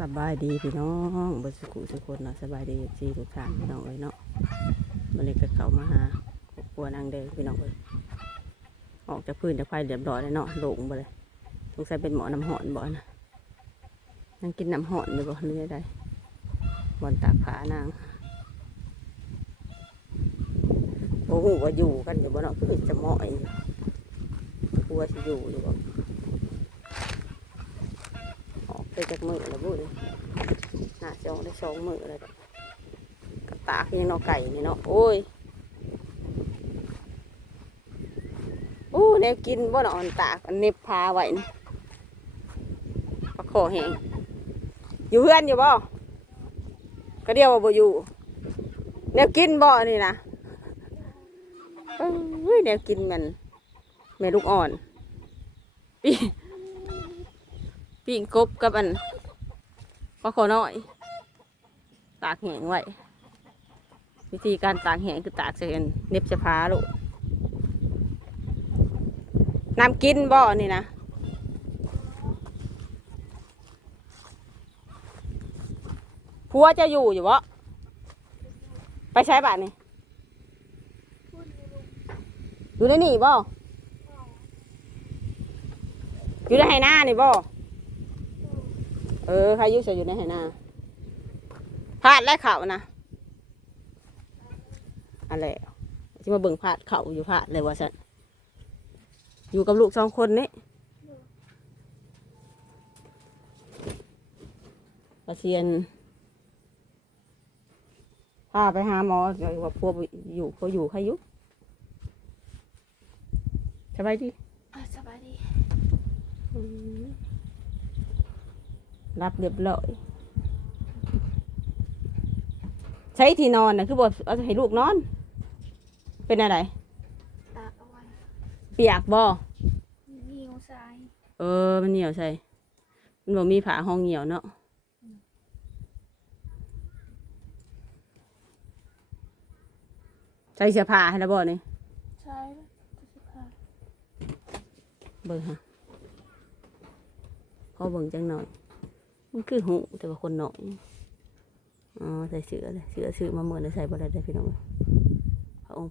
สบายดีพี่น้องบสุขุสุคนเนาะสบายดีจีทุกท่านพี่น้องเอ้ยเนาะวันนี้ก็เข้ามาหาครอบครัวนางแดงพี่น้องเอ้ยออกจากพื้นจากไฟเรียบร้อยเลยเนาะโล่งไปเลยสงสัยเป็นหมอน้ำหอนบ่นะนั่งกินน้ำหอนอยู่บ่นี่ได้บอนตากผานางโอ้โหว่าอยู่กันอยู่บ่เนาะคือจะเหมาะอยู่กลัวสิอยู่บ่ออกไปจากมือแล้วบุ้ยน่าจะออกได้2 มื้อเลยกระตากยังเนาะไก่นี่เนาะโอ้ยโอ้แนวกินบ่เนาะอันตากอันเน็บพาไว้นี่ปลาคอแห้งอยู่เพื่อนอยู่บ่ก็เดียวว่าบ่อยู่แนวกินบ่นี่นะเอ้ยแนวกินมันแม่ลูกอ่อนปิ้งกบกับอันปลาคอน้อยตากแห้งไว้วิธีการตากแห้งคือตากใส่อันเน็บจะพาลูกน้ำกินบ่อนี่นะผัวจะอยู่บ่ไปใช้บัตรนี่อยู่ในนี่บ่อยู่ในไหหน้านี่บ่ใครอยู่ในไหหน้าพาดและเข่านะอะไรที่มาเบิ่งพาดเข่าอยู่พาดเลยว่าฉันอยู่กับลูก2 คนนี่ประเชียนพาไปหาหมอว่าพวกอยู่เขาอยู่ใครอยู่สบายดีสบายดีรับเรียบร้อยใช้ที่นอนนะคือบอกเอาให้ลูกนอนเป็นอะไรตากเอาไว้เปียกบ่เหนียวทรายมันเหนียวใช่มันบอกมีผ้าห้องเหนียวเนาะใส่เสื้อผ้าให้แล้วบ่นี่ใช่เสื้อผ้าเบิ่งฮะก็เบิ่งจังหน่อยมันคือหูแต่ว่าคนหน่อยใส่เสื้อเลยเสื้อซื้อมาเมื่อใส่บ่ได้พี่น้องพระองค์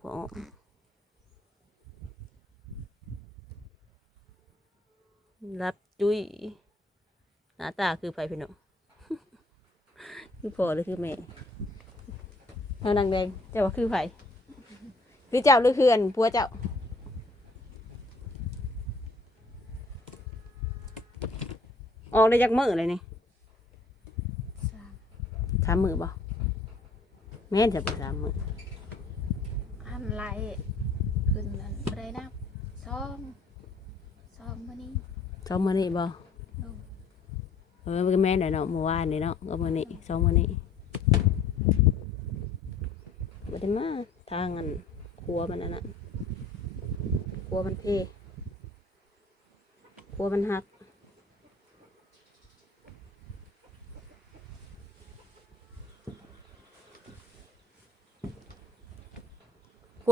รับจุ้ยหน้าตาคือไฟพี่น้องคือพ่อหรือคือแม่เท่านางแดงเจ้าว่าคือไฟคือเจ้าหรือคืออันผัวเจ้าออกได้จากมือเลยนี่3 มื้อบ่แม่นจะเป็น3 มื้อหันไหลขึ้นนั่นไม่ได้นับซองมานี่2 มื้อนี้บ่มันก็แม่นหน่อยเนาะเมื่อวานนี่เนาะก็มื้อนี้2 มื้อนี้บ่ได้มาทางอันครัวมันอันนั้นครัวมันเทครัวมันหัก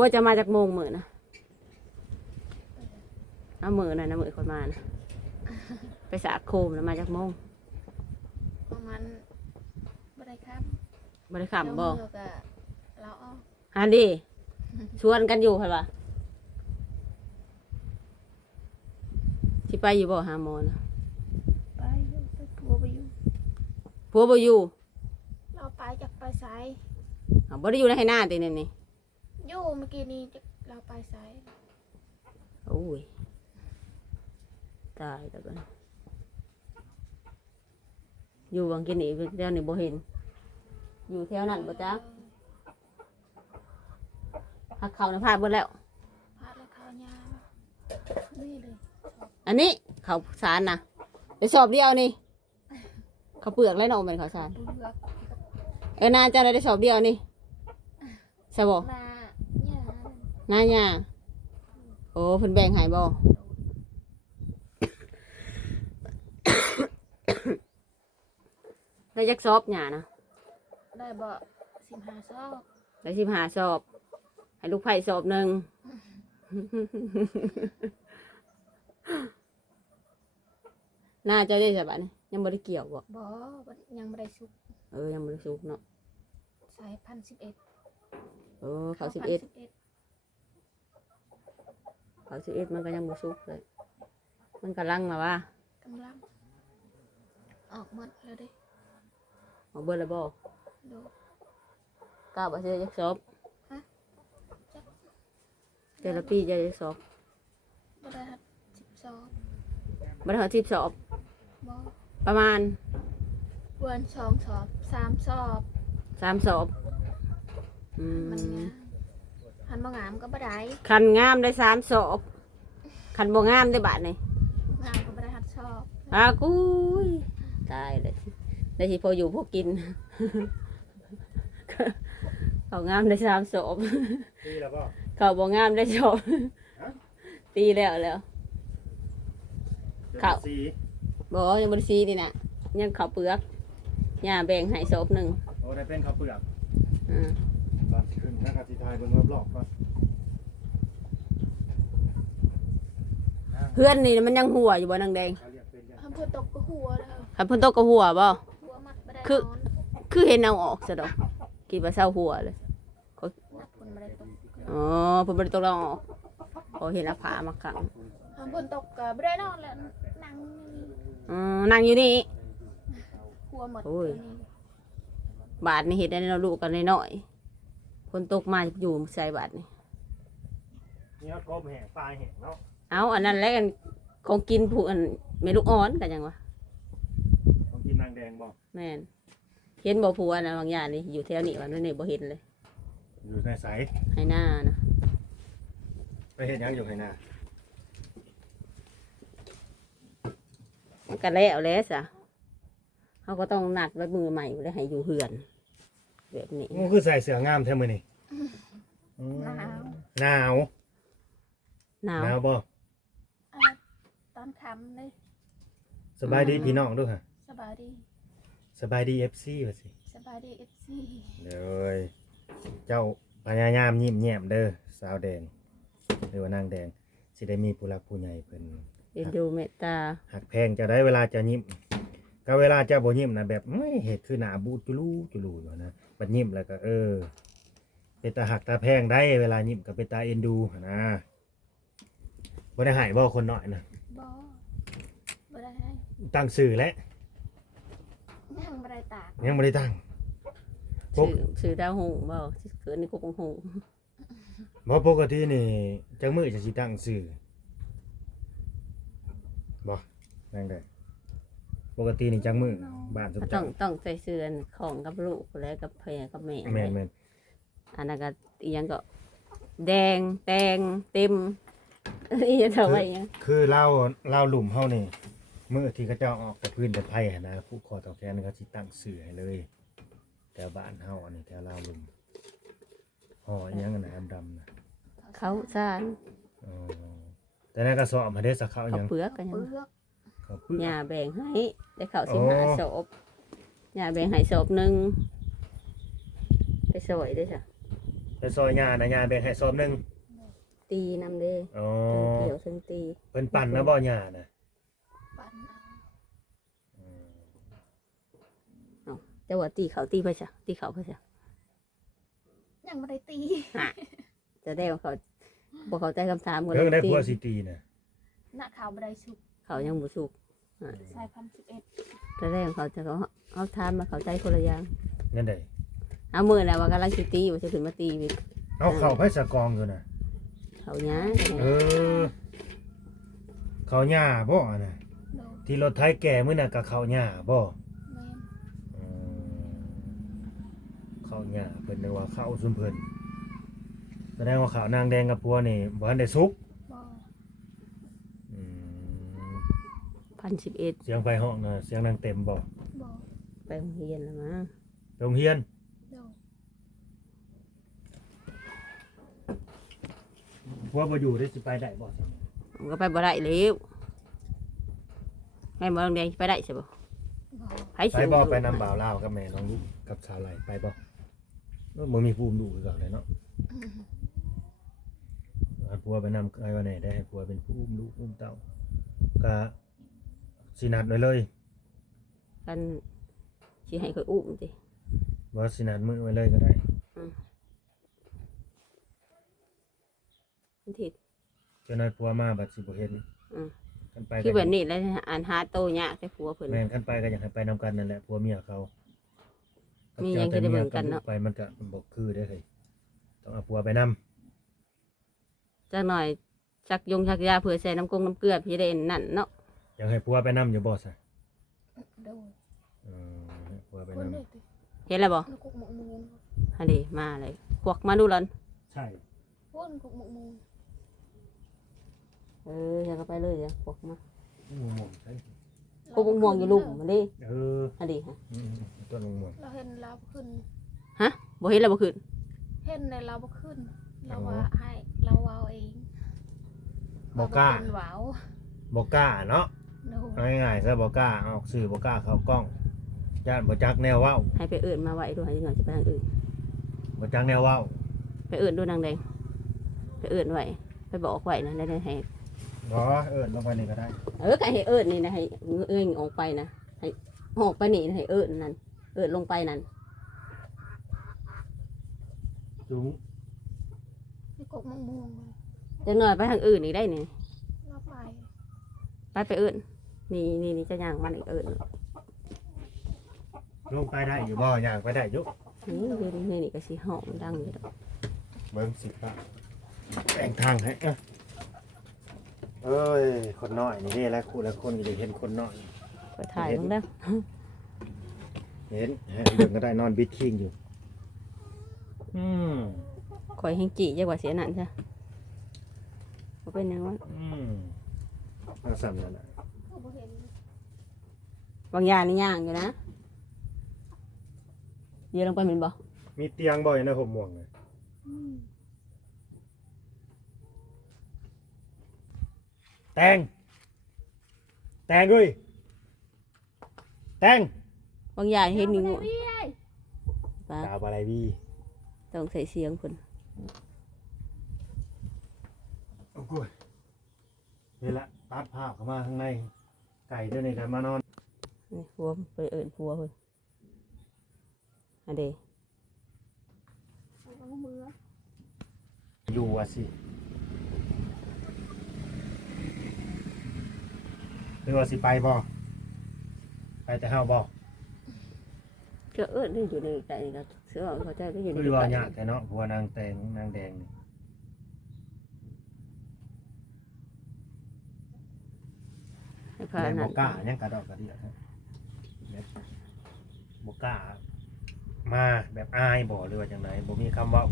ครัวจะมาจากโมงมื้อนะเอามื้อน่ะนะมื้อคนมานะไปสาโคมแล้วมาจากโมงประมาณบริคบ่ได้ขำบ่เราเอาฮันดีชวนกันอยู่ค่ะป่ะสิไปอยู่บ่หาหมอนะไปผัวไปอยู่ผัวบ่อยู่เราไปจากไปไซบ่ได้อยู่ในหน้าติเนี่ยนี่อยู่เมื่อกี้นี้เราไปไซโอ้ยตายแล้วกันอยู่บางกินนี่แถวนี้บ่เห็นอยู่แถวนั้นบ่จ๊ะหักเข่าในพาดเบิดแล้วพาดแล้วเขายานี่เลยอันนี้เขาสารนะไปสอบเดียวนี่เขาเปลือกแล้วเนาะเป็นเขาสารนาจะได้สอบเดียวนี่ใช่บ่นาหญ้าโอ้เพิ่นแบ่งให้บ่ได้จักสอบหญ้านะได้บ่15 สอบได้15 สอบให้ลูกไผ่สอบหนึ่ง น่าจะได้สบายนี่ยังบ่ได้เกี่ยวบ่ บ่ยังบ่ได้สุก ยังบ่ได้สุกเนาะ ใส่1,011 เขา11มันก็ยังบ่สุกเลยมันกำลังมาว่าก ำลังออกหมดแล้วเด้ ออกเบิดแล้วบ่ โด กล้าบ่ซื้อจักซอบ จัก แต่ละปีจะจักซอบ บ่ได้ครับ10ซอบ บ่ได้ฮอด10ซอบ บ่ ประมาณ เดือน2ซอบ3ซอบ 3ซอบ มันงามหันบ่งามก็บ่ได้ คันงามได้3ซอบคันบ่งามได้บาทนี่ งามก็บ่ได้หัดชอบ กุยตายเลยได้สิพออยู่พอกิน เขางามได้3ซอบ ตีแล้วก็ เขาบ่งามได้ซอบตีแล้ว ครับ สี บ่ยังบ่ได้ซีนี่น่ะยังข้าวเปลือกย่าแบ่งให้ซอบหนึง โอ้ได้เป็นข้าวเปลือก อ่า ตอนขึ้นนักการสิทายเบิ่งรอบๆก่อน เพื่อนนี่มันยังหัวอยู่บ่นางแดง เขาเรียกเป็นยัง ทำเพื่อตกก็หัวแล้ว คันเพิ่นตกก็หัวบ่ หัวมัดบ่ได้ คือ นอน คือเห็นเอาออกซะดอกคิดว่าเศร้าหัวเลย นักคนบ่ได้ตก อ๋อเพิ่นบ่ได้ตกเราออกพอเห็นเอาผ้ามาขัง ทำเพื่อตกก็บ่ได้นอนแล้วนั่งนี่ นั่งอยู่นี่ หัวหมด โอ้ย ตัวนี้ บาทนี่เฮ็ดได้เราลูกกันน้อยๆคนตกมาอยู่ใส่บาทนี่ นี่ก็กบแห่งปลาแห่งเนาะ เอาอันนั้นแล้วกันของกินผู้อันแม่ลูกอ่อนกันยังวะ ต้องกินนางแดงบอก แม่นเห็นบ่ผัวนะบางอย่างนี่อยู่แถวนี้วันนี้บ่เห็นเลย อยู่ในใส ให้หน้านะ ไปเห็นยังอยู่ไหนนา มันก็แล้วซะเขาก็ต้องนัดไว้มือใหม่เลยให้อยู่เฮือนแบบนี้ งูคือใส่เสื้องามแท้มื้อนี่ หนาว หนาว หนาว หนาวบ่ ตอนค่ำเลย สบายดีพี่น้องด้วยค่ะ สบายดี สบายดี FC ว่าสิ สบายดี FC เลยเจ้าพยายามยิ้มแย้มเด้อสาวแดงหรือว่านางแดงสิได้มีผู้รักผู้ใหญ่เพิ่น เอ็นดูเมตตา หักแพงจะได้เวลาจะยิ้มก็เวลาจะบ่ยิ้มนะแบบไม่เห็ดคือหน้าบูดจุลูจุลูอยู่นะบัดยิ้มแล้วก็เป็นตาหักตาแพงได้เวลายิ้มก็เป็นตาเอ็นดูหั่นนะบ่ได้ใหายบ่คนน้อยนะ บ่ได้ให้ ตั้งสื่อแล้ว ยังบ่ได้ตาก ยังบ่ได้ตั้ง ซื้อดาวหงบ่เกิดในกบหง บ่ปกตินี่จังมื้อจะสิตั้งสื่อบ่นั่งได้ปกตินี่จังมื้อบ้านสุด ต้ จั อง งต้องใส่เสื้อของกับลูกและกับพ่อกับแม่ แม่น อันนั้นก็อีหยังก็แดงแตงเต็มอีหยังเท่าไหร่ยัง คือเล่าหลุมเฮานี่มื้อที่เขาเจ้าออกแต่พื้นแต่ไผหั่นนะผู้คอต่อแขนเขาสิตั้งสื่อให้เลยแถวบ้านเฮาอันนี้แถวลาวหลุมห่ออีหยังอันน่ะดำๆน่ะ เขาซาน อ๋อแต่ในกระสอบมาได้สักเขาว เขา ยัง เปลือกกันยัง เปลือก เขาวเปลือก หญ้าแบ่งให้ได้ข้าวสิหาศพหญ้าแบ่งให้ศพหนึงไปสวยด้วยจ้ะ แต่ซอยหญ้านะหญ้าแบ่งให้ซอบหนึง ตีนำเด้ อ๋อ ถึงเกี่ยวถึงตี เพิ่นปั่นนะบ่หญ้าน่ะ ปั่นเอา แต่ว่าตีเขาตีไปจ้ะตีเขาไปจ้ะ ยังบ่ได้ตี จะได้ว่าเขาบ่เข้าใจคำถามกัน เรื่องได้ ตี ผัวสิตีน่ะ หน้าขาวบ่ได้สุก เขายังบ่สุก ใส่1,011 จะได้ของเขาจะเขาถามมาเข้าใจคนละอย่าง นั่นได้ เอามือแล้วว่ากำลังสิตีว่าจะขึ้นมาตีอีก เอาเข้าไผสะกองอยู่น่ะ เขาหญ้า เออเขาวหญ้าบ่น่ะ โดน ที่รถไถแก่มื้อน่ะก็เขาวหญ้าบ่ แม่น อืมเขาวหญ้าเพิ่นนึกว่าข้าวซุมเพิ่นแสดงว่าข้าวนางแดงกับผัวนี่บ่ทันได้สุก บ่ อืม 1,011 เสียงไฟห้องน่ะเสียงดังเต็มบ่ บ่ ไปโรงเรียนแล้วมั้ง โรงเรียน โดน ผัวบ่อยู่ได้สิไปได้บ่ซั่น ผมก็ไปบ่ได้แล้วแม่บ่โรงเรียนไปได้ใช่บ่ บ่ ไผ ไป สิ บ่ไปนำบ่าวลาวกับแม่น้องลูกกับสาวไหลไปบ่บ่มีภูมิดูคือกันเลยเนาะให้ผัวไปนำไอ้ว่าแน่ได้ให้ผัวเป็นผู้อุ้มลูกอุ้มเต้าก็ สินัดไว้เลย กันสิให้ข่อยอุ้มติ บ่สินัดมื้อไว้เลยก็ได้ มันทิศ เจ้านายผัวมาบัดสิบ่เห็น อืม กันไป คือ ก็ แบบนี้แล้วอ่านหาโตยากแต่ผัวเพิ่น แม่นกันไปก็อยากให้ไปนำกันนั่นแหละผัวเมียเขา มี มี หยังจะได้เบิ่งกันเนาะ ไปมันก็บ่คือได้อเฮ้ยต้องเอาผัวไปนำ จักหน่อยชักยาเผื่อใส่น้ำกงน้ำเกลือพี่ได้นั่นเนาะ อยากให้ผัวไปนำอยู่บ่ซะ โดย ให้ผัวไป คน นำ เด็กติ เห็นแล้วบ่ นกกหมกมูน อันนี้มาเลยควักมาดูแล้ว ใช่ คนกกหมกมูน อยากก็ไปเลยเดี๋ยวควักมา ม่วงใช่ กูม่วงอยู่ลุ่มมันดิ อันนี้ฮะ ต้นม่วง เราเห็นเราขึ้น บ่เห็นแล้วบ่ขึ้น เห็นในเราบ่ขึ้น เราว่าให้เราเว้าเอง บ่กล้า เเป็นเว้า บ่กล้าเนาะ โดย เอาง่ายๆซะบ่กล้าออกสื่อบ่กล้าเข้ากล้องญาติบ่จักแนวเว้า ให้ไปเอิ้นมาไว้ดูให้จังหน่อยจะไปทางอื่น บ่จักแนวเว้า ไปเอิ้นดูนางแดงไปเอิ้นไว้ไปบอกไว้นะได้ให้ บ่ลงไปนี่ก็ได้ ก็ให้เอิ้นนี่นะให้เอิ้นออกไปนะให้ออกไปนี่ให้เอิ้นนั่นเอิ้นลงไปนั่น จุ๋ง ที่กกหมกมูน จังหน่อยไปทางอื่นอีกได้นี่ เราไป ไปเอิ้นนี่จะย่างมันอีกเอิ้น ลงไปได้อยู่บ่ย่างไปได้อยู่ นี่ก็สิหอมดังอยู่ดอก เบิ่งสิครับแบ่งทางให้เอ้ยคนน้อยนี่เด้แล้วคู่แล้วคนก็ได้เห็นคนน้อย ไปถ่ายลงแล้ว เห็นเบิ่งก็ได้นอนบิดคิงอยู่อืม ข่อยแห้งจีจักว่าเสียนั่นซะบ่เป็นหยังวะ เอาซ้ำนั่นน่ะ ก็บ่เห็น บางอย่างนี่ย่างอยู่นะเดี๋ยวลงไปแม่นบ่ มีเตียงบ่อยู่ในห่มม่วงเลย อืม แตงเอ้ยแตง บางอย่างเห็นอยู่ อาไปเลย ป้า ดาวอะไรพี่ ต้องใส่เสียงเพิ่น โอ้ยนี่ละตัดภาพเข้ามาข้างในไก่ด้วยในการมานอน นี่ผัวไปเอิ้นผัวเพิ่นอันเด้ เอามือ อยู่อ่ะสิคือว่าสิไปบ่ไปแต่เฮาบ่ ก็เอิ้นอยู่ในไก่นี่ก็เสือเขาใจก็อยู่ใน คือว่า ไก่ ยากแต่เนาะผัวนางแตงนางแดงนี่ พา แม่น นั่ บ่ น กล้ายังกระดอกกระเดี่ยครับแบบบ่กล้ามาแบบอายบ่หรือว่าจังไดบ่มีคำเว้า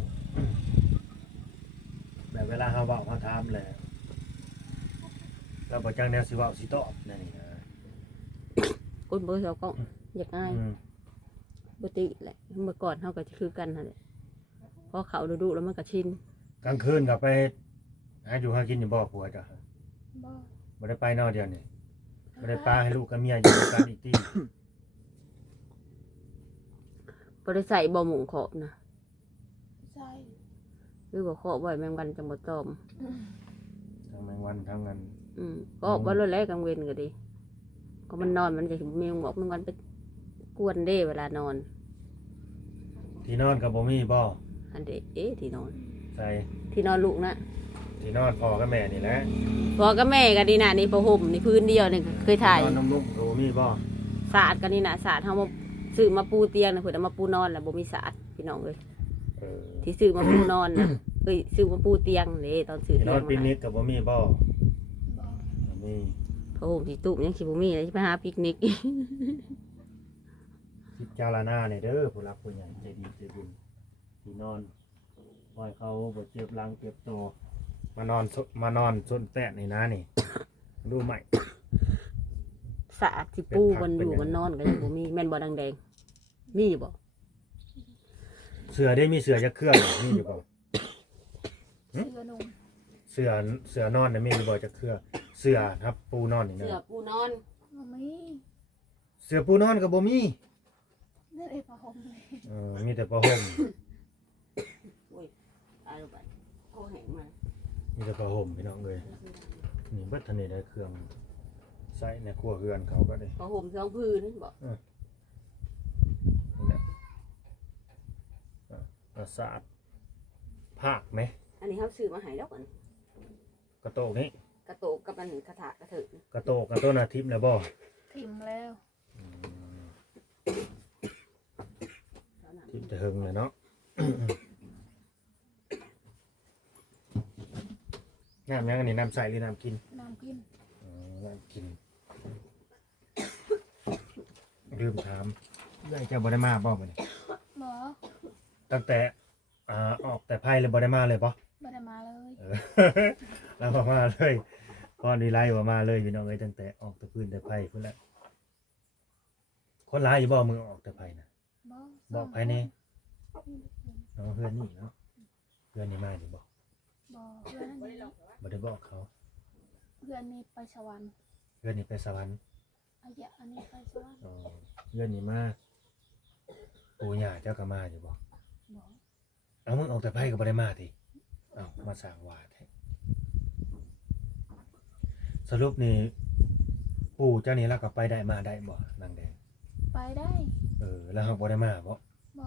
แบบเวลาเฮาเว้าเฮาถามแหละแล้วบ่จังแนวสิเว้าสิตอบนั่นนี่นะ กดเบอร์เสาก็อยากง่าย อืม ปกติแหละเมื่อก่อนเฮาก็คือกันนั่นแหละพอเขาดูๆแล้วมันก็ชิน กลางคืนก็ไปหาอยู่หากินอยู่บ่ผัวจ้ะ บ่ บ่ได้ไปนอกเดียวนี่บ่ได้ปาให้ลูกกับเมียอยู่ด้วยกันอีกที บ่ได้ใส่บ่หมุงขอบนะ ใช่ คือบ่ขอบไว้แมงวันจังบ่ตอม ทั้งแมงวันทั้งนั้น ก็ออกบ่รู้แล้วกลางเว้นก็ดีก็มันนอนมันจะมีหมอกแมงวันไปกวนเด้เวลานอน ที่นอนก็บ่มีบ่ อันเด้ที่นอน ใส่ ที่นอนลูกนะ ที่นอนพ่อกับแม่นี่แหละ พ่อกับแม่ก็ดีน่ะนี่ผ้าห่มนี่พื้นเดียวนี่เคยถ่าย นอนน้ำนุ่มก็บ่มีบ่ สาดกันนี่น่ะสาดเฮามาซื้อมาปูเตียงน่ะเพิ่นเอามาปูนอนแล้วบ่มีสาดพี่น้องเอ้ย เออ ที่ซื้อมาปูนอนน่ะซื้อมาปูเตียงเด้ตอนซื้อ ที่น เตีย อง น มา ปิกนิกก็บ่มีบ่ บ่ บ่มี ผ้าห่มที่ตุ้มยังสิบ่มีเลยสิไปหาปิกนิกอีก พิจารณาเนี่ยเด้อผู้รักผู้ใหญ่ใจดีใจบุญที่นอนปล่อยเขาบ่เจ็บหลังเจ็บตัวมานอนส้นแตะนี่นะนี่ ดูใหม่ สาดที่ปูมันอยู่มันนอนก็ยังบ่มีแม่นบ่ดังแดงมีอยู่บ่ เสือได้มีเสือจะเครื่องมีอยู่บ่ เสื้อนม เสือนอนเนี่ยมีอยู่บ่จะเครื่องเสือครับปูนอนนี่นะ เสื้อปูนอน บ่มี เสือปูนอนก็บ่มี นั่นเองผ้าห่มเลย มีแต่ผ้าห่ม โอ้ยตายแล้วบัดโคแห้งมา มีแต่ผ้าห่มพี่น้องเอ้ยนี่เบิดทันนี่ได้เครื่อง ใส่ในครัวเรือนเขาก็ได้ ผ้าห่มสองพื้นบอก นี่แหละประสาทภาคไหม อันนี้เขาซื้อมาให้แล้วก่อน กระโตกนี้ กระโตกกับอันกระถากระถึง กระโตกกระต้นอาทิตย์แล้วบ่ ทิมแล้ว ทิพย์จะหึงเลยเนาะ น้ำยังอันนี้น้ำใสหรือน้ำกิน น้ำกิน น้ำกินลืมถามเรื่องเจ้าบ่ได้มาบ่มาเนี่ย บ่ ตั้งแต่ออกแต่ไพ่เลยบ่ได้มาเลยบ่ บ่ได้มาเลย เออ แล้วบ่มาเลยก่อนดีไล่บ่มาเลยพี่น้องเอ้ยตั้งแต่ออกแต่พื้นแต่ไพ่พุ่นละคนร้ายอยู่บ่มือออกแต่ไพ่น่ะ บ่ บอกไพ่นี่น้องเพื่อนนี่เนาะเพื่อนนี่มาอยู่บ่ บ่เพื่อนนี่ บ่ได้บอกเขา เพื่อนนี่ไปสวรรค์ เพื่อนนี่ไปสวรรค์ อายะอันนี้ไปสวรรค์ อ๋อเพื่อนนี่มาปู่ย่าเจ้าก็มาอยู่บ่ บ่ เอามึงออกแต่ไพ่ก็บ่ได้มาติเอ้ามาสร้างวาดให้สรุปนี่ปู่เจ้านี่แล้วก็ไปได้มาได้บ่นางแดง ไปได้ แล้วเฮาบ่ได้มาบ่ บ่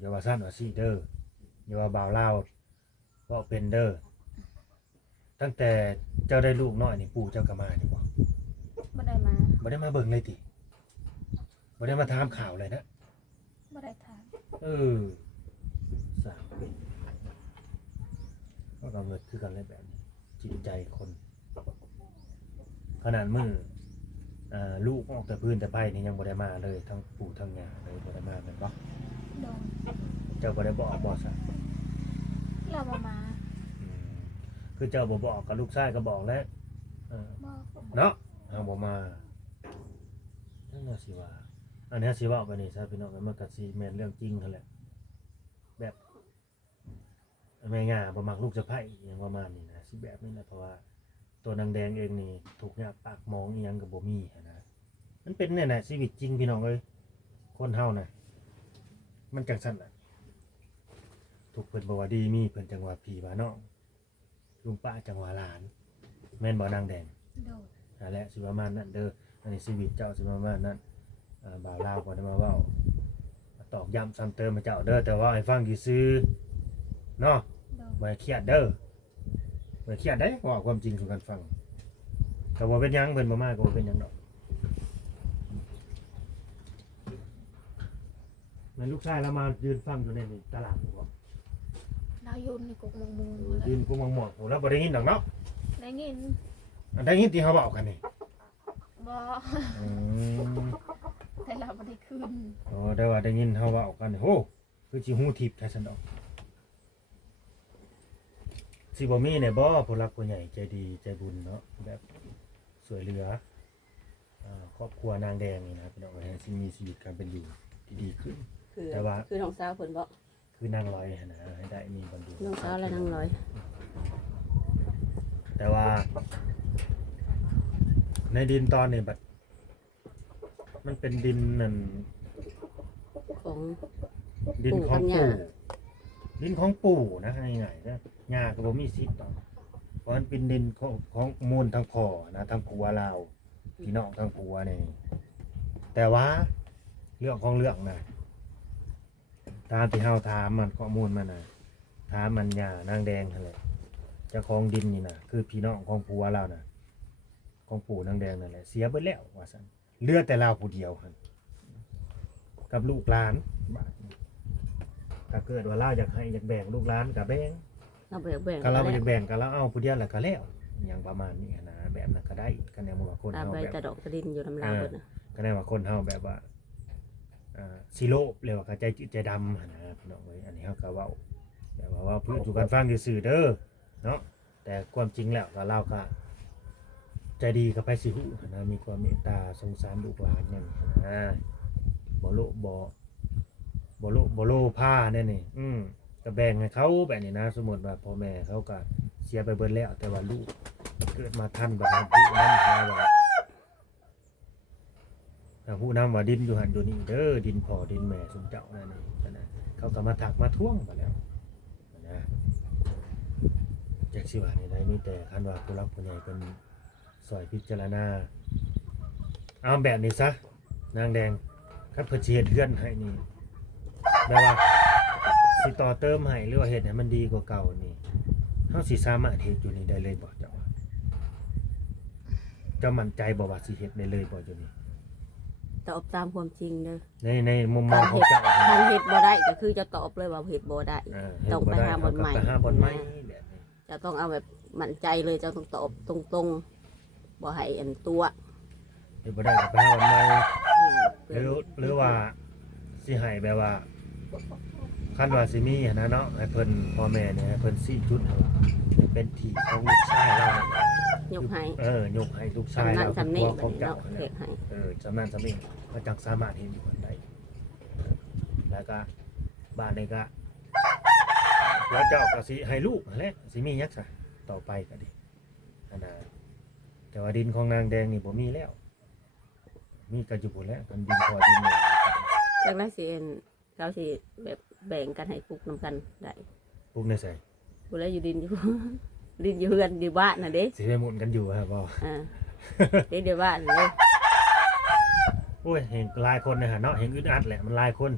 อย่าว่าซั่นว่าซี่เด้ออย่าว่าบ่าวลาวเว้าเป็นเด้อตั้งแต่เจ้าได้ลูกน้อยนี่ปู่เจ้าก็มาอยู่บ่ บ่ได้มา บ่ได้มาเบิ่งเลยติบ่ได้มาถามข่าวเลยนะ บ่ได้ถาม สามปีก็กำเนิดคือกันเลยแบบนี้จิตใจคนขนาดมือลูกออกแต่พื้นแต่ไปนี่ยังบ่ได้มาเลยทั้งปู่ทั้งย่าเลยบ่ได้มาแม่นบ่ โดน เจ้าบ่ได้บอกบ่ซะ เราบ่มา คือเจ้าบ่บอกกับลูกชายก็บอกแล้ว บ่ เนาะเฮาบ่มานั่นน่ะสิว่าอันนี้สิเว้าไปนี่ซะพี่น้องมันก็สิแม่นเรื่องจริงนั่นแหละแบบแม่ย่าบ่มักลูกสะใภ้อหยังประมาณนี้นะสิแบบนี้นะเพราะว่าตัวนางแดงเองนี่ถูกยาปากมองอีหยังก็บ่มีหั้นนะมันเป็นเนี่ยน่ะชีวิตจริงพี่น้องเอ้ยคนเฮาน่ะมันจังซั่นน่ะถูกเพิ่นบ่ว่าดีมีเพิ่นจังว่าพี่ว่าน้องลุงป้าจังว่าหลานแม่นบ่นางแดง โดน นั่นแหละสิประมาณนั้นเด้ออันนี้ชีวิตเจ้าสิประมาณนั้นบ่าวลาวก็ได้มาเว้าตอกย้ำซ้ำเติมมาเจ้าเด้อแต่ว่าให้ฟังซื่อๆเนาะ โดน บ่ให้เครียดเด้อบ่ให้เครียดเด้เว่าความจริงสู่กันฟังก็บ่เป็นหยังเพิ่นบ่มาก็บ่เป็นหยังดอกแม่นลูกชายเรามายืนฟังอยู่ในนี่ตลาดบ่ เราอยู่ในกุกมุงมุง ยืนกูมองหมอกโหแล้วบ่ได้ยินดอกเนาะ ได้ยิน อันได้ยินที่เขาเว้ากันนี่ บ่ อืม แต่เราบ่ได้ขึ้น อ๋อได้ว่าได้ยินเฮาเว้ากันนี่โหคือสิฮู้ทิพย์แท้ซั่นดอกสิบ่มีเนี่ยบ่ผู้หลักผู้ใหญ่ใจดีใจบุญเนาะแบบสวยเหลือครอบครัวนางแดงนี่นะพี่น้องให้สิมีชีวิตการเป็นอยู่ที่ดีขึ้น คือ แต่ว่า คือน้องสาวเพิ่นบอก คือนางลอยหั่นนะให้ได้มีบรรลุ น้องสาวและนางร้อย แต่ว่า ในดินตอนนี้บัดมันเป็นดินนั่น ของ ดินของ ปู่ ปู่ กับย่า ดินของปู่นะง่ายๆนะย่าก็บ่มีสิทธิ์ต่อกเพราะมันเป็นดินของมูลทั้งพ่อนะทั้งผัวเราพี่น้องทั้งผัวนี่แต่ว่าเรื่องของเรื่องนะตามที่เฮาถามมันข้อมูลมันนะถามมันย่านางแดงนั่นแหละเจ้าของดินนี่นะคือพี่น้องของผัวเรานะของปู่นางแดงนั่นแหละเสียไปแล้วว่าซั่นเหลือแต่เราผู้เดียวหั่นกับลูกหลานบาดนี้ถ้าเกิดว่าเราอยากให้อยากแบ่งลูกหลานก็แบ่ง เราแบ่ง ก็เราอยากแบ่งก็เราเอาผู้เดียวแล้วก็แล้วอย่างประมาณนี้นะแบบนั้นก็ได้ก็แนวว่าคน ตาม เฮา ใบ แบบ ตะดอกตะดินอยู่ลำลาวเพิ่นน่ะ ก็แนวว่าคนเฮาแบบว่าสิโลภเรียกว่าก็ใจจืดใจดำหั้นนะพี่น้องเอ้ยอันนี้เฮาก็เว้าแบบว่าเพื่อสู่กันฟังซื่อๆเด้อเนาะแต่ความจริงแล้วก็เราก็ใจดีกับไปสิฮู้หั้นนะมีความเมตตาสงสารลูกหลานอย่างหั้นนะบ่โลภบ่โลภาแน่นี่ก็แบ่งให้เขาแบบนี้นะสมมุติว่าพ่อแม่เขาก็เสียไปเบิดแล้วแต่ว่าลูกเกิดมาทันแบบนั้นผู้นั้นหาว่าผู้นำว่าดินอยู่หันอยู่นี่เด้อดินพ่อดินแม่สมเจ้านั่นนี่นะเขาก็มาถักมาท่วงมาแล้วนะจักสิว่านี่ได้มีแต่คันว่าผู้รักผู้ใหญ่เป็น ซอยพิจารณาเอาแบบนี้ซะนางแดงคันเพิ่นสิเฮ็ดเฮือนให้นี่แบบว่าสิต่อเติมให้หรือว่าเฮ็ดให้มันดีกว่าเก่านี่เฮาสิสามารถเฮ็ดอยู่นี่ได้เลยบ่เจ้าว่าเจ้ามั่นใจบ่ว่าสิเฮ็ดได้เลยบ่อยู่นี่ ตอบตามความจริงเด้อ ในมุมม กา อง ร ของ เฮ็ด เจ้า การเฮ็ดบ่ได้ก็คือจะตอบเลยว่าเฮ็ดบ่ได้ เฮ็ด ต้องไปหาบ่อนใหม่ ไปหาบ่อนใหม่แบบนี้ จะต้องเอาแบบมั่นใจเลยจะต้องตอบตรงๆบ่ให้อันตัว เฮ็ดบ่ได้ก็ไปหาบ่อนใหม่ อืม หรือว่าสิให้แบบว่าคันว่าสิมีหั้นนะเนาะให้เพิ่นพ่อแม่เนี่ยให้เพิ่นชี้จุดให้ว่าเป็นที่ของลูกชายเราเนี่ย ยกให้ ยกให้ลูกชาย สำนั เรา กสำนี้ ข แบ อบ ง นี้ เจ้า เนาะ นั่นแห เฮ็ ละ ดให้ จำนั้นจำนี้ก็จักสามารถเห็นอยู่คนใดแล้วก็บ้านนี้ก็แล้วเจ้าก็สิให้ลูกนั่นแหละสิมีหยักซะต่อไปก็ดีอันน่ะแต่ว่าดินของนางแดงนี่บ่มีแล้ว มีก็อยู่พุ่นแล้วกันดินพอดินแม่ จังได๋สิเอ็นเขาสิแบบแบ่งกันให้ปลูกนํกันได้ ปลูกในใส่ ผู้ใดอยู่ดินอยู่ ดินอยู่เฮือนอยู่บ้านน่ะเด้ สิได้หมุนกันอยู่ฮะบ่ เด็กเดี๋ยวบ้านเลย โอ้ยเห็นหลายคนนะฮะเนาะเห็นอึดอัดแหละมันหลายคน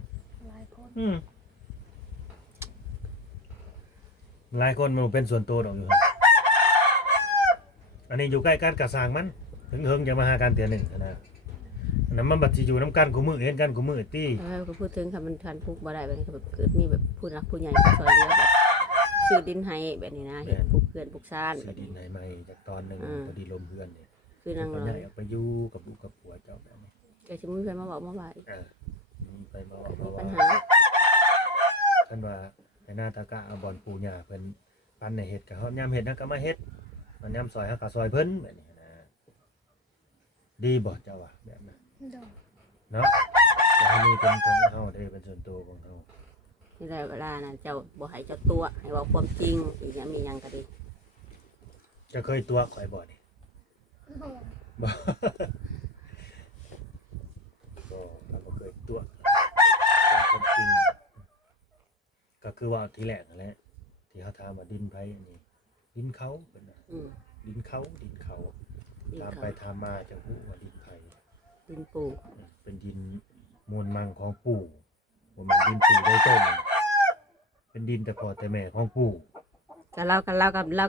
หลายคน หลายคนมันเป็นส่วนตัวดอกอยู่ครับอันนี้อยู่ใกล้กันกระสร้างมันถึงเฮิงจะมาหากันเตือนหนึ่งนะอันนั้นมันบัดสิอยู่น้ำกันกูมือเห็นกันกูมือตี้ ก็พูดถึงค่ะมันทันพุกบ่ได้แบบนี้แบบเกิดมีแบบผู้รักผู้ใหญ่มาช่วยเหลือแบบซื้อดินให้แบบนี้นะเห็นพุกเพื่อนพุกซ่าน สีดินในไม้จากตอนหนึ่งพอดีลมเพื่อนเนี่ย คือนาง เขา ล ให อ ญ่ ย ออกไปอยู่กับลูกกับผัวเจ้าแบบนี้ แต่ชิมุนเพื่อนมาบอกมาว่า ไปมา มี ว่า ปัญหา ท่านว่าในหน้าตากะเอาบอลปูหญ้าเพิ่นปั้นในเห็ดกับเขาย่ำเห็ดนะก็มาเห็ดมันย่ำซอยเขาก็ซอยเพิ่นแบบนี้นะดีบ่เจ้าว่าแบบนั้น โดน เนาะแต่อันนี้เป็นของเฮาได้เป็นส่วนตัวของเฮา ที่ได้เวลานะเจ้าบ่ให้เจ้าตัวให้บอกความจริงอีกอย่างมีหยังก็ดี จะเคยตัวข่อยบ่นี่ โดน บ่ก็เราบ่เคยตัวความจริงก็คือว่าที่แรกนั่นแหละที่เขาถามว่าดินไผอันนี้ดินเขาเพิ่นน่ะ อืม ดินเขาดิน ตาม เขา ไปตามมาจะฮู้ว่าดินไผ ดินปลูก เป็นดินมูลมังของปู่บ่แม่นดินปู่โดยตรงเป็นดินแต่พ่อแต่แม่ของปู่ ก็เรา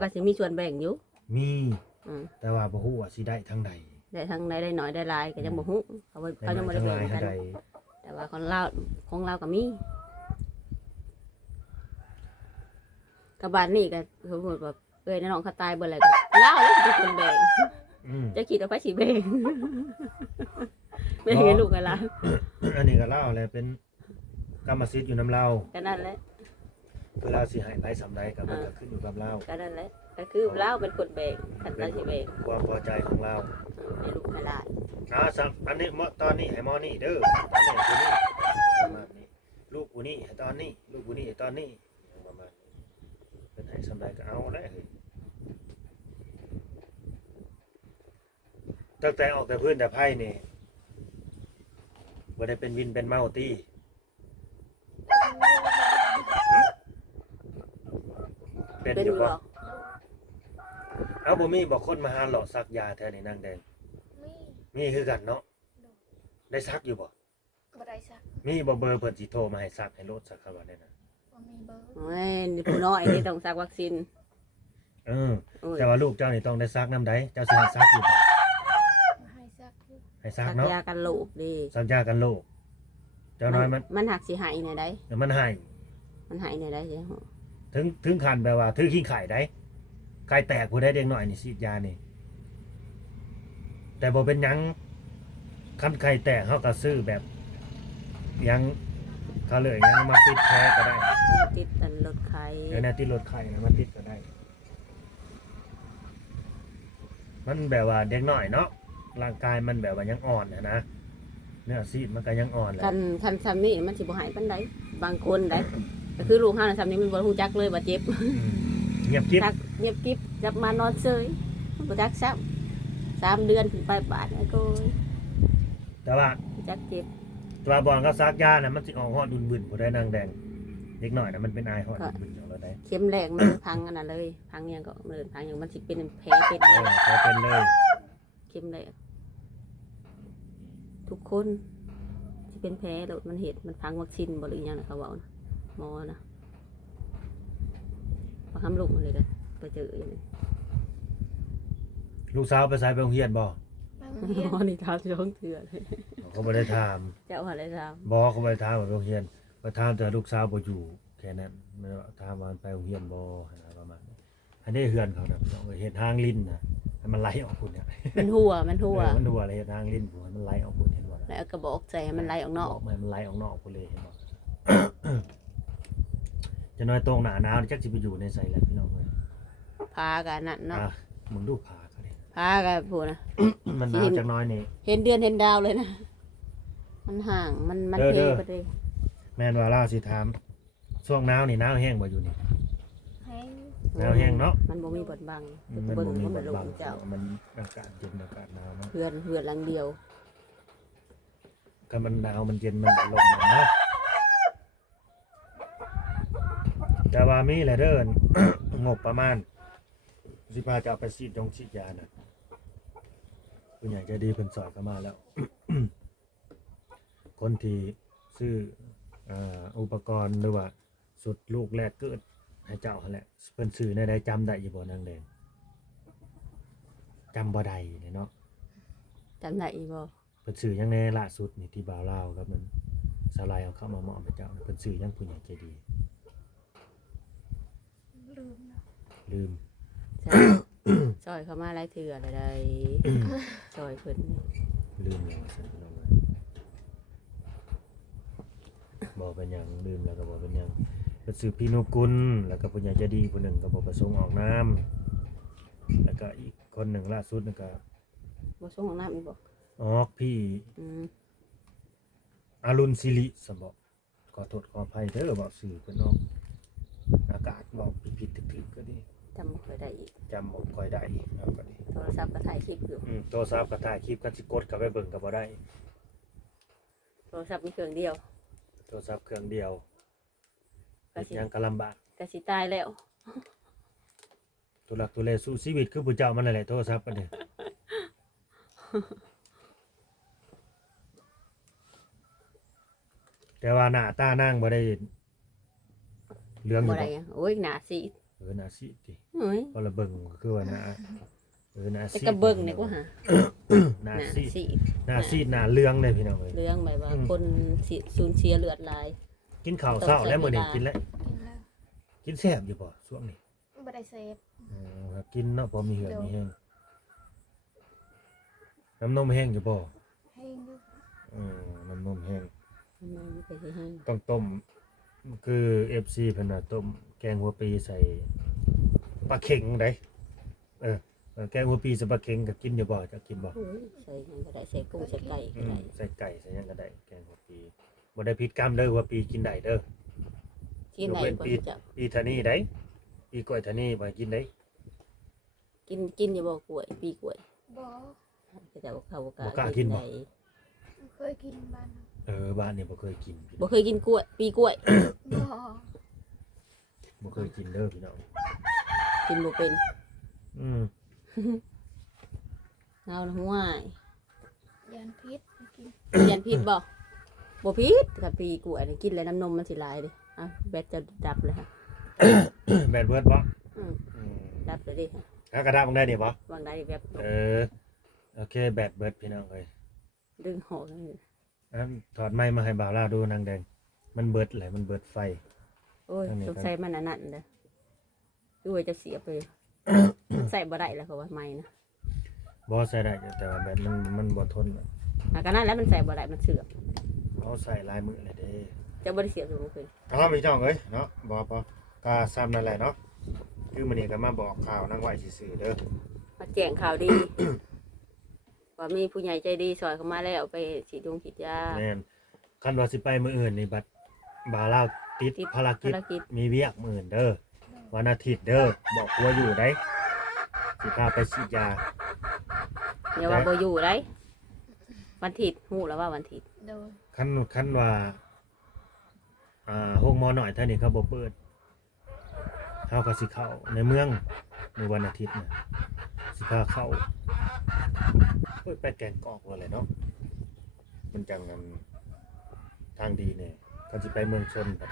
ก็สิมีส่วนแบ่งอยู่ มี อืม แต่ว่าบ่ฮู้ว่าสิได้ทางใด ได้ทั้งได้น้อยได้หลายก็ยังบ่ฮู้เขายังบ่ได้ ทาง แบ่ง หลาย กั ทาง น ใด แต่ว่าของเราก็มีกับบ้านนี่ก็สมมติว่าน้องเขาตายเบิ่แล้วก็เล่าแล้วสิเป็นคนแบ่ง จะคิดว่าไปสิแบ่งไม่ให้ลูกกับหลาน อันนี้ก็เล่าอะไรเป็นกรรมสิทธิ์อยู่น้ำเรา ก็นั่นแหละ เวลาสิให้ไปสำใดก็มันก็ขึ้นอยู่กับเรา ก็นั่นแหละก็คือเล่าเป็นคนแบ่งคันตาสิแบ่ง ความพอใจของเรา ให้ลูกให้หลาน อันนี้ตอนนี้ให้หมอนี่เด้อตอนนี้กูนี่ประมาณนี้ลูกกูนี่ให้ตอนนี้ลูกกูนี่ให้ตอนนี้ประมาณนี้เป็นให้สำใดก็เอาได้เฮ้ยตั้งแต่ออกแต่พื้นแต่ไพ่นี่บ่ได้เป็นวินเป็นเมาตี้เป็น เป็น อ อยู่ ยู่ บ่ หรอก เอาบ่มีบอกคนมาหาหลอกซักยาแท้นี่นางแดง มี มีคือกันเนาะได้ซักอยู่บ่ บ่ได้สัก มีบ่เบอร์เพิ่นสิโทรมาให้ซักให้โลดซักคำว่าได้นะ บ่มีเบอร์ โอ้ยนี่ผู้น้อยนี่ต้องซักวัคซีน เออ โอ้ย แต่ว่าลูกเจ้านี่ต้องได้ซักน้ำใดเจ้าสิให้ซักอยู่บ่ มาให้สักอยู่ ให้ซั ซั ก ก เนาะ ยากันโรคดี ซักยากันโรคเจ้าน้อยมัน หักสิหายในใด เดี๋ยวมันให้ มันหายในใดใช่ไหม ถึงขั้นแบบว่าถือขี้ไข่ได้ไข่แตกผู้ใดเด็กน้อยนี่ฉีดยานี่แต่บ่เป็นหยังคันไข่แตกเฮาก็ซื้อแบบหยังเขาเลยหยังมาติดแผลก็ได้ ยาติดตันลดไข้ ในนาที่รถไข่นะมันติดก็ได้ มันแบบว่าเด็กหน่อยเนาะ ร่างกายมันแบบว่ายังอ่อนนะเนื้อซีดมันก็ยังอ่อนแหละ คันซ้ำนี่มันสิบ่หายปานใดบางคนได้ก็คือลูกเฮาน่ะซ้ำนี่มันบ่ฮู้จักเลยว่าเจ็บ เงียบกิ๊บ จักเงียบกิ๊บกลับมานอนเฉยบ่จักซ้ำ3 เดือนขึ้นไปบาดไอ้โกย แต่ว่า บ่จักเจ็บ ตัวบอลก็ซักยานะมันสิออกฮอดดุนบึนผู้ได้นางแดง เด็กหน่อยนะมันเป็นอายฮอดดุนบึนของเราได้ เข็มแรกมันพังอันนั้นเลยพังหยังก็เดินพังหยังมันสิเป็นแผลเป็น เขาเป็นเลย เข็มแรกทุกคนที่เป็นแพ้แล้วมันเหตุมันพังวัคซีนบ่หรือยังนะเขาบอกนะหมอนะมาทำลูกเลยกันไปเจออย่างนี้ ลูกสาวไปไสไปโรงเรียนบ่ ไปโรงเรียน หมอนี่ท้าช่องเถื่อนเลย เขาบ่ได้ถาม เจ้าอะไรท บ่เขาบ่ได้ถามว่าไปโรงเรียนก็ถามแต่ลูกสาวบ่อยู่แค่นั้นมันถามว่าไปโรงเรียนบ่นะประมาณนี้อันนี้เฮือนเขานะพี่น้องเอ้ยเฮ็ดทางลิ้นนะให้มันไหลออกพุ่นเนี่ย ำมันหัวมันหัว มันหัวเลยเฮ็ดทางลิ้นพุ่นให้มันไหลออกพุ่นเห็นบ่ล่ะ แล้วกระบอกใจให้มันไหลออกนอก บอกให้มันไหลออกนอกพุ่นเลยเห็นบ่ จะน้อยตรงหน้าหนาวนี่จักสิไปอยู่ในไสแหละพี่น้องเอ้ย พากันนั่นเนาะ อ่ะมึงดูผาเขาดิ พากันพูดนะ มันหนาวจักหน้อยนี่ เห็นเดือนเห็นดาวเลยนะมันห่างมัน เด้อ เพไปเลย แม่นว่าลาวสิถามช่วงหนาวนี่หนาวแห้งบ่อยู่นี่ ให้ หนาวแห้งเนาะ มันบ่มีบทบัง มัน เบิ่ง บ่มี มัน บ เป็น ท ลู บัง กเจ้า มันอากาศเย็นอากาศหนาวเนาะ เพื่อนหลังเดียว ถ้ามันหนาวมันเย็นมันลมเนาะแต่ว่ามีแหละเด้อ งบประมาณสิพาจะเอาไปฉีดยาน่ะผู้ใหญ่ใจดีเพิ่นสอนเข้ามาแล้ว คนที่ซื้ออุปกรณ์หรือว่าสุดลูกแรกเกิดให้เจ้าหั่นแหละเพิ่นซื้อในใดจำได้อยู่บ่นางแดงจำบ่ได้เนี่ยเนาะ จำได้อีบ่ เพิ่นซื้อยังแน่ล่าสุดนี่ที่บ่าวลาวครับมันสลายเอาเข้ามามอบให้เจ้าเพิ่นซื้อยังผู้ใหญ่ใจดี ลืมนะ ลืม ใช่ ซอยเขามาหลายเถื่ออะไรใดซอยเพิ่น ลืมแล้วซั่นพี่น้องเอ้ยบ่เป็นหยังลืมแล้วก็บ่เป็นหยังเพิ่นซื้อพี่นุกุลแล้วก็ผู้ใหญ่ใจดีผู้หนึงก็บ่ประสงค์ออกนามแล้วก็อีกคนหนึ่งล่าสุดนั่นก็ บ่ส่งของน้ำอีกบ่ ออกพี่ อืม อรุณศิริสมบอกขอโทษขออภัยเด้อบอกสื่อเพิ่นออกอากาศบอกผิดๆถึกๆก็ดี จำบ่ค่อยได้อีก จำบ่ค่อยได้ครับก็ดี โทรศัพท์ก็ถ่ายคลิปอยู่ โทรศัพท์ก็ถ่ายคลิปกันสิกดเข้าไปเบิ่งก็บ่ได้ โทรศัพท์มีเครื่องเดียว โทรศัพท์เครื่องเดียว ก็ เฮ็ด สิ หยังก็ลำบาก ก็สิตายแล้ว ทุลักทุเลสู้ชีวิตคือผู้เจ้ามันนั่นแหละโทรศัพท์กันเนี่ยแต่ว่าหน้าตานางบ่ได้เหลืองอ บ่ ยู่ ได้ บ่ หยังโอ้ยหน้าซีด หน้าซีดติ เฮ้ย พอละเบิ่งก็คือว่าหน้าหน้า แต่ ซีด ก็เบิ่งนี่กูหา หน้า หน้า ซีด ซีด หน้าซีดหน้าเหลืองเลยพี่น้องเอ้ย เรื่องแบบว่าคนสิสูญเสียเลือดหลาย กินข้าวเช้าแล้วมื้อนี้กินแล้ว กินแล้ว กินแซ่บอยู่บ่ช่วงนี้ บ่ได้เซฟ ครับกินเนาะพอมีเหือดมีแห้งน้ำนมแห้งอยู่บ่ ให้อยู่ น้ำนมแห้ง มันไปสิให้ ต้องต้มคือ FC เพิ่นน่ะต้มแกงหัวปีใส่ปลาเข็งได้แกงหัวปีใส่ปลาเข็งก็กินอยู่บ่จะกินบ่ โอ้ยใส่หยังก็ได้ใส่กุ้งใส่ไก่ก็ได้ ใส่ไก่ใส่หยังก็ได้แกงหัวปีบ่ได้ผิดกรรมเด้อหัวปีกินได้เด้อ กินไหน ยกเว้น ก็ ปี จะ ปีเท่านี้ได้ปีกล้วยเท่านี้บ่ให้กินได้ กินอยู่บ่กล้วยปีกล้วย บ่ ก็จะบ่เข้าบ่ บ่กล้ากินบ่ ได้ เคยกินบ้าน บ้านนี่บ่เคยกินพี่น้ บ่ อง เคยกินกล้วย ปีกล้วย บ่ บ่เคยกินเด้อพี่น้อง กินบ่เป็น อืม เอาละห่วย ยานพิษกิน ยันพิษบ่บ่พิษกับปีกล้วยนี่กินแล้วน้ำนมมันสิหลายเด้อ่ะแบตจะดับเลยค่ะ แบดเบิร์ดบ่ อืมดับเลยดิค่ะ แล้วกระดาษมึงได้ดิบ่ วางได้แบบ โอเคแบดเบิร์ดพี่น้องเอ้ย ดึงหอกเลย ถอดไม้มาให้บ่าวลาวดูนางแดงมันเบิดแหละมันเบิดไฟ โอ้ย อันนี้ ส ครับ งสัยมันอันนั้นเด้อคือว่าจะเสียไป ใส่บ่ได้แล้วเขาว่าไม่นะ บ่ใส่ได้แต่ว่าแบตมันบ่ทน อาการนั้นแล้วมันใส่บ่ได้มันเสื่อม เอาใส่ลายมือเลยเด้ จะบ่ได้เสียบอยู่เมื่อคืน เอาพี่น้องเอ้ยเนาะบ่ก็ซ้ำนั่นแหละเนาะคือมื้อนี้ก็มาบอกข่าวนางไหวซื่อๆเด้อ มาแจ้งข่าวดี ว่ามีผู้ใหญ่ใจดีซอยเข้ามาแล้วไปฉีดยงฉีดยา แม่นคันว่าสิไปมื้ออื่นนี่บัดบ่าวลาวติด ติด ภารกิจ ภารกิจ มีเวียกมื้ออื่นเด้อวันอาทิตย์เด้อบอกว่าอยู่ได้สิพาไปฉีดยา อย่าว่าบ่อยู่ได้วันอาทิตย์ฮู้แล้วว่าวันอาทิตย์ โดย คันว่าห้องหมอหน่อยเท่านี้เขาบ่เปิดเขาก็สิเข้าในเมืองในวันอาทิตย์น่ะ สิพาเข้าเฮ้ยไปแกงกอกว่าอะไรเนาะมันจังนั้นทางดีเนี่ยเขาสิไปเมืองชนแบบ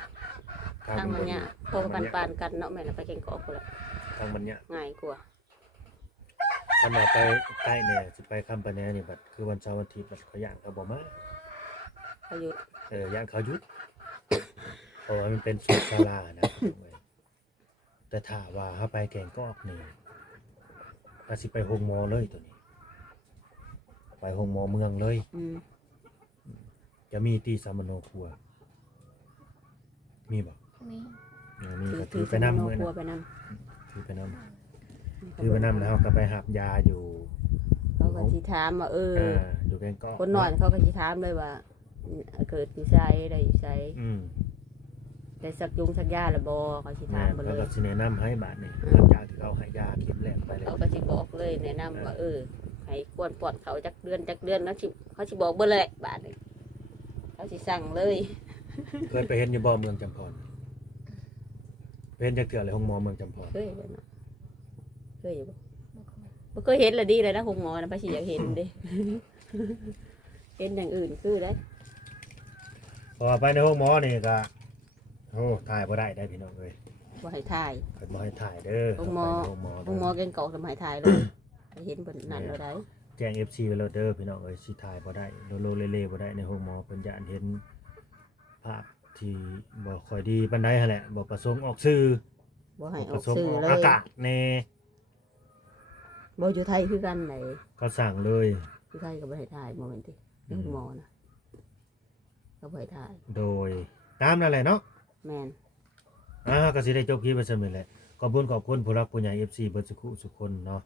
ทางมันเนี่ยพอกันปานกันเนาะแม่นไปแข่งกอกพุ่นละ ทางมันเนี่ย ง่ายกว่า ถ้ามาไปใกล้เนี่ยสิไปคำปะแนนี่บัดคือวันเสาร์วันอาทิตย์บัดเขาย่างเขาบ่มา ประยุทธ์ ย่างเขาหยุดเพราะว่ามันเป็นสุดศาลานะแต่ถ้าว่าเขาไปแกงกอกนี่ถ้าสิไปโฮงมอเลยตัวนี้ ไปโฮงมอเมืองเลย จะมีตีสามโนครัว มีบ่ นี่ มีก็ถือไปนำ ค มื้อ รัว นะ ไปน ถือไปนำถือไปนำแล้วก็ไปหับยาอยู่ ำเขาก็สิถามว่าอยู่แกงกอก คนนอนเขาก็สิถามเลยว่าเกิดอยู่ไสได้อยู่ไส ได้สักยุงสักยาละบ่เขาสิถามบ่เล แล้ว ย ก็สิแนะนำให้บาดนี่หลังจากที่เขาให้ยาเข็มแรกไปแล้ว เขาก็สิบอกเลยแนะนำว่าให้ควรปลอดเขาจักเดือนแล้วสิเขาสิบอกเบิ่เลยบาดนี้เขาสิสั่งเลย เคยไปเห็นอยู่บ่เมืองจำพรไปเห็นจักเทื่อเลยโฮงมอเมืองจำพร เคยบ่เนาะเคยอยู่บ่ บ่เคย บ่เคยเห็นละดีเลยนะหงหมอนะไปสิอยากเห็นเด้ เห็นอย่างอื่นคือได้ พอไปในโฮงมอนี่ก็โอ้ถ่ายบ่ได้พี่น้องเอ้ย บ่ให้ถ่าย เพิ่นบ่ให้ถ่ายเด้อ โฮงมอ เข้าไปในโฮงมอ หงหมอแกงกอกทำให้ถ่ายเลยให้เห็นเพิ่นนั่นแล้วได้ แจ้ง FC ไว้แล้วเด้อพี่น้องเอ้ยสิถ่ายบ่ได้โลโลเล่ๆบ่ได้ในโฮงมอเพิ่นจะเห็นภาพที่บ่ค่อยดีปานใดหั่นแหละบ่ประสงค์ออกสื่อ บ่ให้อ ป อ ระ ก สงค์ สื่อ ออก เล อาย กาศแน่ บ่อยู่ไทยคือกันไหน เขาสั่งเลย อยู่ไทยก็บ่ให้ถ่ายบ่แม่นติหงหมอนะก็บ่ให้ถ่าย โดยตามนั่นแหละเนาะ แม่น ก็สิได้จบคลิปไปซั่นแหละขอบคุณผู้รักผู้ใหญ่ FC เบิดสุขุสุคนเนาะ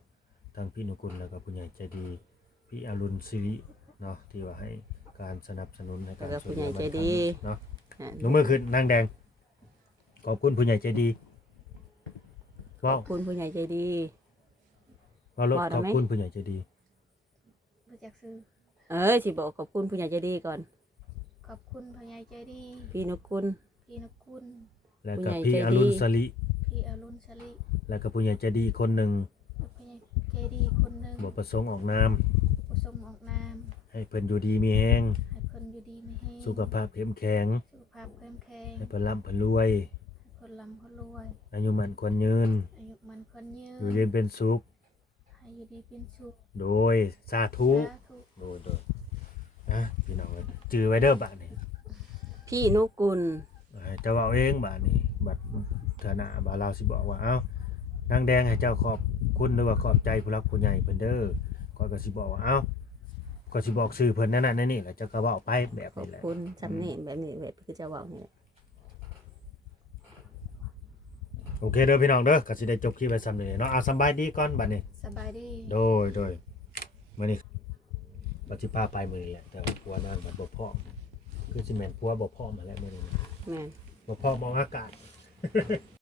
ทั้งพี่นุกุลแล้วก็ผู้ใหญ่ใจดีพี่อรุณศิริเนาะที่ว่าให้การสนับสนุนใน แล้ กาว ร ก็ ช่วย ผู้ เห ให ลื ญ่ อ ใจ บ้าน ดี เนาะ อ่า ลงมือขึ้นนางแดงขอบคุณผู้ใหญ่ใจดี ขอบคุณผู้ใหญ่ใจดี ว่าลบ ว่าได้ ขอบ ไหม คุณผู้ใหญ่ใจดี บ่จักซื้อ สิบอกขอบคุณผู้ใหญ่ใจดีก่อน ขอบคุณพ่อใหญ่ใจดี พี่นุกุล พี่นกคุณ แล้วก็ ผู้ใหญ่ พี่ ใจ อ ดี รุณสลิ พี่อรุณชลิ แล้วก็ผู้ใหญ่ใจดีอีกคนหนึง พ่อใหญ่ใจดีคนหนึง บ่ประสงค์ออกนาม ผู้สมออกนาม ให้เพิ่นอยู่ดีมีแฮง ให้เพิ่นอยู่ดีมีแฮง สุขภาพเข้มแข็ง สุขภาพเข้มแข็ง ให้เพิ่นร่ำเพิ่นรวย ให้เพิ่นร่ำเพิ่นรวย อายุมั่นควรยืน อายุมันคนยื อยู่ น เย็นเป็นสุข ให้อยู่ดีเป็นสุข โดยสาธุ สาธุ โดยพี่น้องเอ้ยจื้อไว้เด้อบาดนี้ พี่นุกุล จะเว้าเองบาดนี้บัดเถอหน้าบ่าวลาวสิบอกว่าเอ้านางแดงให้เจ้าขอบคุณหรือว่าขอบใจผู้รักผู้ใหญ่เพิ่นเด้อข้อยก็สิบอกว่าก็สิบอกชื่อเพิ่นนั่นนี่แล้วเจ้าก็เว้าไปแบบ ขอ นี้ บ แหละ คุณสำเนียงแบบนี้แบบคือจะเว่าเนี่ย โอเคเด้อพี่น้องเด้อก็สิได้จบคลิปไว้ซ้ำนี้เนาะสำบายดีก่อนบัดนี้ สบายดี โดยมื้อนี้ก็สิพาไปมื้อนี้แหละแต่ว่าผัวนางมันบ่พร้อมคือสิแม่นผัวบ่พร้อมมาแล้วมื้อนี้ แม่น บ่พร้อมออกอากาศ